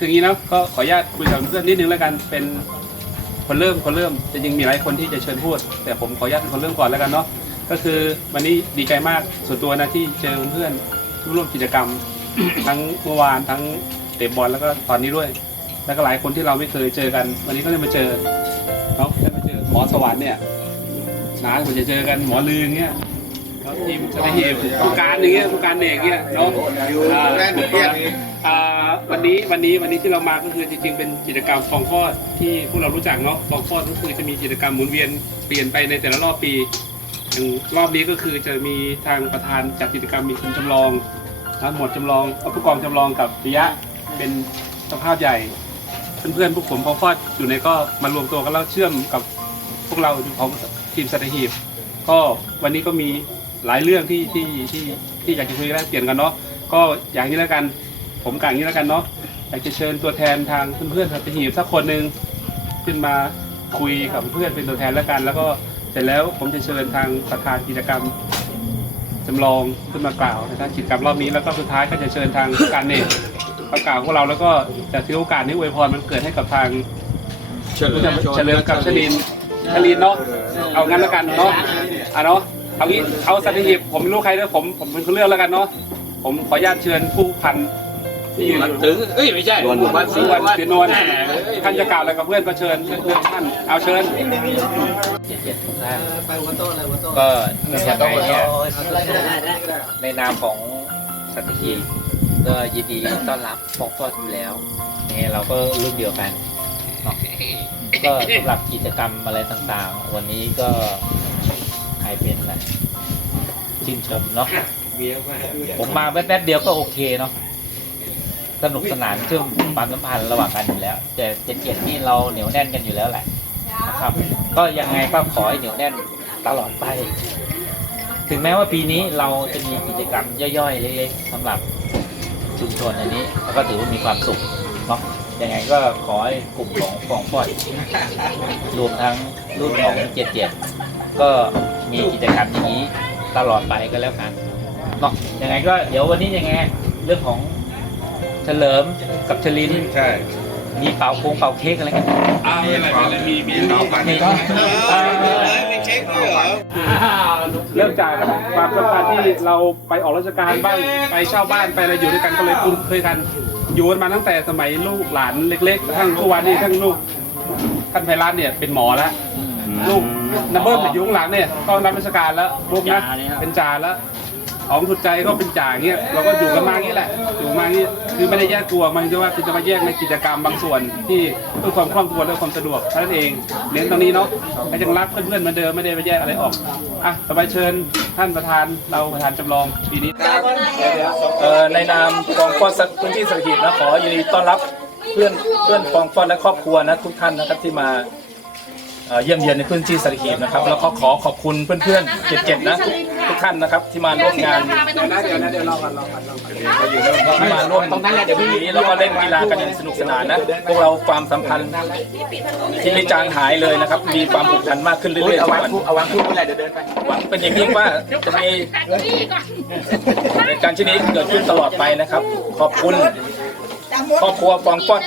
คืออย่างนี้นะก็ขออนุญาตคุยกับเพื่อนนิดนึงแล้วกันเป็นคนเริ่มคนเริ่มจริงๆมีหลายคนที่จะเชิญพูด แต่ผมขออนุญาตเป็นคนเริ่มก่อนแล้วกันเนาะก็คือวันนี้ดีใจมากส่วนตัวนะที่เจอเพื่อนร่วมกิจกรรม ทั้งเมื่อวานทั้งเตะบอลแล้วก็ตอนนี้ด้วย แล้วก็หลายคนที่เราไม่เคยเจอกัน วันนี้ก็ได้มาเจอเนาะได้มาเจอหมอสวรรค์เนี่ยนะผมจะเจอกันหมอลือเงี้ย ทีมสตหีบผู้การอย่างเงี้ยผู้การเด็กเงี้ยเนาะอ่าอ่าวันนี้วันนี้วันนี้ที่เรามาก็คือจริงๆ เป็นกิจกรรมฟองฟอดที่พวกเรารู้จักเนาะฟองฟอดก็คือจะมีกิจกรรมหมุนเวียนเปลี่ยนไปในแต่ละรอบปีอย่างรอบนี้ก็คือจะมีทางประธานจัดกิจกรรมมีคุณจำลองนะหมดจำลองเอาผู้กองจำลองกับปิยะเป็นเจ้าภาพใหญ่ เพื่อนๆพวกผมพอฟอดอยู่ในก็มารวมตัวกันแล้วเชื่อมกับพวกเราของทีมสัตหีบก็วันนี้ก็มี หลายเรื่องที่ที่ที่ที่อยากจะคุยและเปลี่ยนกันเนาะก็อย่างนี้แล้วกัน ผมกางนี้แล้วกันเนาะอยากจะเชิญตัวแทนทางเพื่อนๆสัตหีบสักคนหนึ่งขึ้นมาคุยกับเพื่อนเป็นตัวแทนแล้วกัน แล้วก็เสร็จแล้วผมจะเชิญทางประธานกิจกรรมจำลองขึ้นมากล่าวในทางกิจกรรมรอบนี้แล้วก็สุดท้ายก็จะเชิญทางการเนตประกาศพวกเราแล้วก็จะถือโอกาสนี้อวยพรมันเกิดให้กับทางเฉลิมกับชลินชลินเนาะเอางั้นแล้วกันเนาะอะเนาะ เอางี้เอาสัตหีบผมไม่รู้ใครด้วยผมผมเป็นคนเลือกแล้วกันเนาะผมขออนุญาตเชิญผู้พันที่ยืนอยู่ถึงเอ้ยไม่ใช่นวลวันสุวรรณเสียนวลท่านจะกล่าวอะไรกับเพื่อนก็เชิญเพื่อนท่านเอาเชิญก็ยังไงเนี่ยในนามของสัตหีบก็ยินดีต้อนรับฟอกฟอดอยู่แล้วเนี่ยเราก็รุ่นเดียวกันเนาะก็สำหรับกิจกรรมอะไรต่างๆ วันนี้ก็ ใครเป็นอะไรชื่นชมเนาะผมมาแป๊บๆเดียวก็โอเคเนาะสนุกสนานเชื่อมความสัมพันธ์ระหว่างกันอยู่แล้วแต่เจ็ดเจ็ดนี่เราเหนียวแน่นกันอยู่แล้วแหละนะครับ ก็ยังไงก็ขอให้เหนียวแน่นตลอดไป ถึงแม้ว่าปีนี้เราจะมีกิจกรรมย่อยๆเล็กๆสำหรับชุมชนอันนี้แล้วก็ถือว่ามีความสุขเนาะยังไงก็ขอให้กลุ่มของฟองฟอดรวมทั้งรุ่นของเจ็ดเจ็ด ก็มีกิจกรรมอย่างนี้ตลอดไปก็แล้วกันเนาะยังไงก็เดี๋ยววันนี้ยังไงเรื่องของเฉลิมกับชลินใช่มีเป่าโค้งเป่าเค้กอะไรกันอ้าวอะไรอะไรมีมีมีมีเริ่มจากความสัมพันธ์ที่เราไปออกราชการบ้างไปเช่าบ้านไปอะไรอยู่ด้วยกันก็เลยคุ้นเคยกันอยู่กันมาตั้งแต่สมัยลูกหลานเล็กๆกระทั่งทุกวันนี้ทั้งลูกท่านไพรัตน์เนี่ยเป็นหมอแล้ว ลูกนัมเบิลอยู่ข้างหลังเนี่ยก็รับราชการแล้วลูกนะเป็นจ่าแล้วของสุดใจก็เป็นจ่าเงี้ยเราก็อยู่กันมาอย่างนี้แหละอยู่มาอย่างนี้คือไม่ได้แยกตัวมันจะว่าคือจะมาแยกในกิจกรรมบางส่วน ที่เพื่อความคล่องตัวและความสะดวกเท่านั้นเองเน้นตรงนี้เนาะให้ยังรักเพื่อนๆเหมือนเดิมไม่ได้ไปแยกอะไรออกอะต่อไปเชิญท่านประธานเราประธานจำลองปีนี้เอ่อในนามกองฟอนพื้นที่เศรษฐกิจนะขอยินดีต้อนรับเพื่อนเพื่อนกองฟอนและครอบครัวนะทุกท่านนะครับที่มา เอ่อเยี่ยมเยียนในพื้นที่เศรษฐกิจนะครับ แล้วก็ขอขอบคุณเพื่อนๆเจ็ดๆนะทุกท่านนะครับที่มาร่วมงานเดี๋ยวนะเดี๋ยวเดี๋ยวรอกันรอกันรอกันที่มาร่วมตรงนั้นแหละเดี๋ยวนี้แล้วก็เล่นกีฬากันอย่างสนุกสนานนะ พวกเราความสัมพันธ์ที่ไม่จางหายเลยนะครับ มีความผูกพันมากขึ้นเรื่อยๆทุกวัน เอาวางคู่เมื่อไหร่เดี๋ยวเดินไป หวังเป็นอย่างยิ่งว่าจะมีเหตุการณ์เช่นนี้เกิดขึ้นตลอดไปนะครับ ขอบคุณครอบครัวฟองฟอด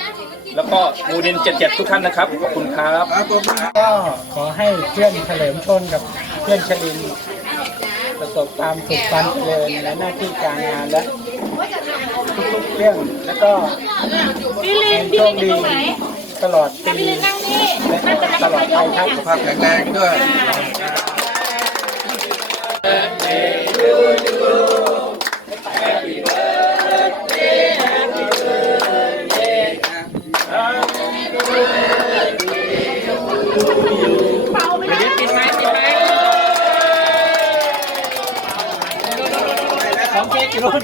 แล้วก็มูดินเจ็ดเจ็ดทุกท่านนะครับ ขอบคุณครับ ก็ขอให้เพื่อนเฉลิมชนกับเพื่อนชลินประสบความสุขความเจริญและหน้าที่การงานและทุกๆเรื่องแล้วก็พี่ลินโชพี่ลิคนดีตรงไหนตลอดปีพี่ลินนั่งนี่และตลอดไปครับภาพแข็งแรงด้วย รุ่น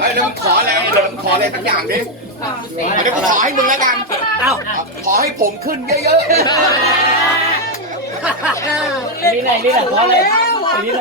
เฮ้ยเดี๋ยวขออะไรเดี๋ยวขออะไรสักอย่างดิเดี๋ยวขอให้มึงแล้วกันเอ้าขอให้ผมขึ้นเยอะๆ นี่ไหนนี่ไหนเพราะอะไรอันนี้แหละ